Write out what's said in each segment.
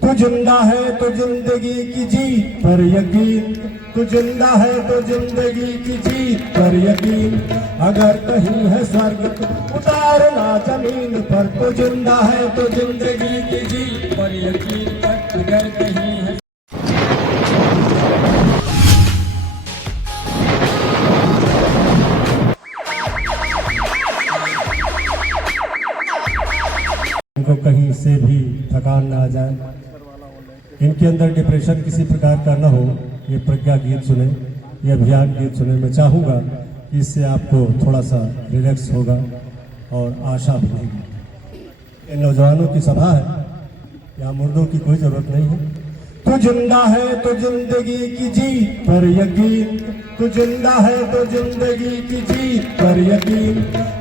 तू जिंदा है तो जिंदगी की जीत पर यकीन, तू जिंदा है तो जिंदगी की जीत पर यकीन। अगर कहीं है स्वर्ग तो उतारना जमीन पर, तू जिंदा है तो जिंदगी की जीत पर यकीन कर। अगर कहीं है इनको कहीं से भी थकान ना आ जाए, इनके अंदर डिप्रेशन किसी प्रकार का न हो, ये प्रज्ञा गीत सुने, ये अभियान गीत सुने। मैं चाहूँगा कि इससे आपको थोड़ा सा रिलैक्स होगा और आशा मिलेगी। इन नौजवानों की सभा है, यहाँ मुर्दों की कोई ज़रूरत नहीं है। तू जिंदा है तो जिंदगी की जीत पर यकीन, तू जिंदा है तो जिंदगी की जीत पर यकीन।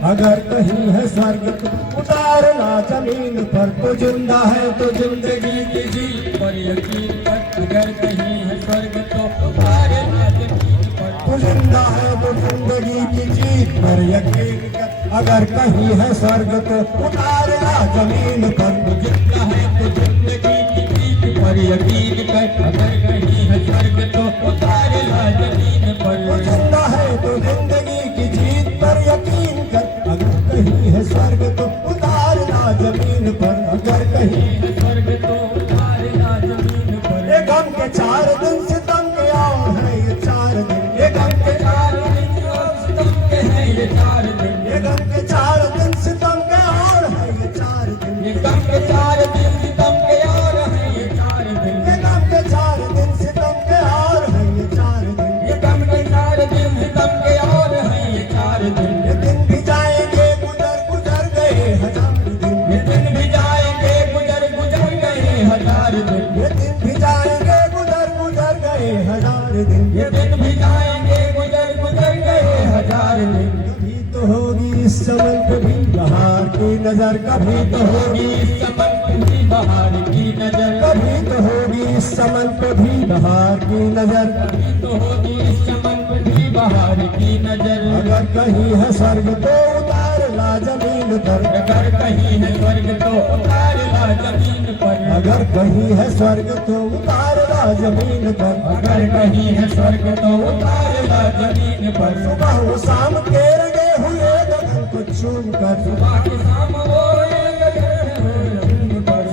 अगर कहीं है स्वर्ग तो उतारना जमीन पर, तू जिंदा है तो जिंदगी की जीत पर यकीन कर। अगर कहीं है स्वर्ग तो उतारना जमीन पर, तू जिंदा है तो जिंदगी की जीत पर यकीन कर। अगर कहीं है स्वर्ग तो उतारना जमीन पर, तू जिंदा है तो जिंदगी की जीत पर यकीन कर। अगर कहीं है स्वर्ग तो उतारना जमीन पर, तू जिंदा है तो जिंदगी की जीत पर यकीन कर। अगर कहीं है स्वर्ग तो उतारना जमीन पर, अगर कहीं है स्वर्ग तो उतारना जमीन पर। ये गम के 4 दिन सितम के और है ये 4 दिन, ये गम के 4 दिन और सितम के हैं ये 4 दिन, ये गम के 4 दिन सितम के और है ये 4 दिन, ये गम के 4 दिन सितम के और है ये 4 दिन, ये गम के 4 दिन सितम के और है ये 4 दिन, ये गम के 4 दिन सितम के और है ये 4 दिन। ये दिन भी जाएंगे गुजर गुजर गए 1000 दिन, ये दिन भी जाएंगे गुजर गुजर गए 1000 दिन, ये दिन भी जाएंगे गुजर गुजर गए 1000 दिन, ये दिन भी जाएंगे गुजर गुजर गए 1000 दिन। कभी तो होगी इस चमन पे भी बहार की नजर, कभी तो होगी इस चमन पे भी बहार की नजर, कभी तो होगी इस चमन पे भी बहार की नजर, कभी तो होगी इस चमन पे भी बहार की नजर। अगर कहीं है स्वर्ग तो उतार ला जमीन पर, अगर कहीं है स्वर्ग तो उतार ला जमीन पर, अगर कहीं है स्वर्ग तो उतार ला जमीन पर, अगर कहीं है स्वर्ग तो उतार ला जमीन पर। सुबह वो शाम के रंगे हुए गगन को चूम कर, सुबह के शाम वो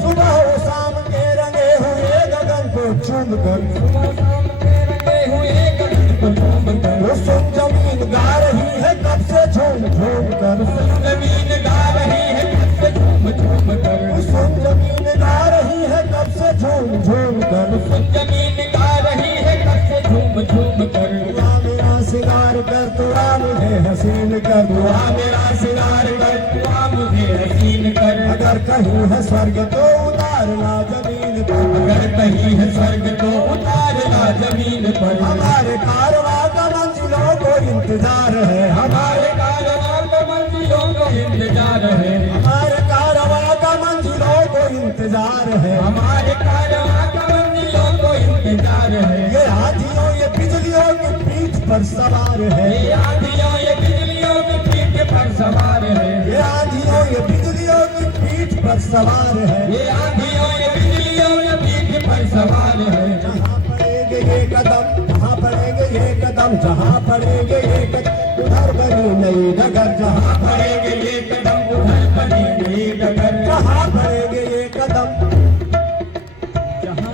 सुबह वो शाम के रंगे हुए गगन को चूम कर, सुबह शाम के रंगे हुए गगन को चूम कर। वो सुन जमीन गा रही है कब से झूम झूम कर, सुन जमीन गा रही है कब से झूम झूम कर, वो सुन जमीन गा रही है कब से झूम झूम कर, सुन जमीन गा रही है कब से झूम झूम कर। दुआ मेरा सिंगार कर, दुआ मुझे हसीन कर, दुआ मेरा सिंगार कर, दुआ मुझे हसीन कर। अगर कहीं है स्वर्ग तो उतारना जमीन पर, अगर कहीं है स्वर्ग तो उतारना जमीन पर। हमारे कारवां का मंजिलों को इंतजार है, हमारे कारवां का मंजिलों को इंतजार है, हमारे कारवां का मंजिलों को इंतजार है, हमारे कारवां का मंजिलों को इंतजार है। ये आंधियों ये बिजलियों की पीठ पर सवार है, ये आंधियों ये बिजलियों की पीठ पर सवार है, ये आंधियों ये बिजलियों की पीठ पर सवार है, ये आंधियों ये बिजलियों की पीठ पर सवार है। जहाँ पड़ेंगे ये कदम, जहाँ पड़ेंगे ये कदम, जहाँ पड़ेंगे ये कदम उधर बनी नई डगर, जहाँ पड़ेंगे ये कदम उधर बनी नई डगर, जहाँ पड़ेंगे ये कदम,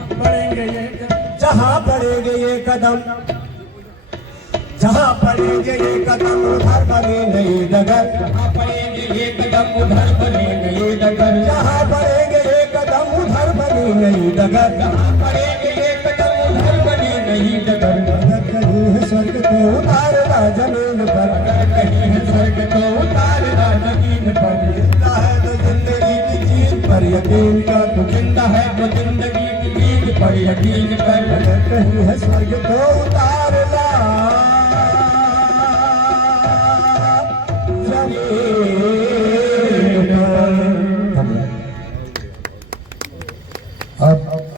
जहाँ पड़ेंगे ये कदम, जहाँ पड़ेंगे ये कदम, जहाँ पड़ेंगे ये कदम उधर बनी नई डगर, जहाँ पड़ेंगे ये कदम उधर बनी नई डगर, जहाँ पड़ेंगे ये कदम उधर बनी नई डगर, जहाँ पड़ेंगे ये कदम उधर बनी नई डगर। अगर कहीं है स्वर्ग तो उतारना जमीन पर, अगर कहीं है स्वर्ग तो उतारना जमीन पर। जिंदा है तो जिंदगी की जीत पर यकीन कर, तू जिंदा है तो जिंदगी की जीत पर यकीन कर। अगर कहीं है स्वर्ग तो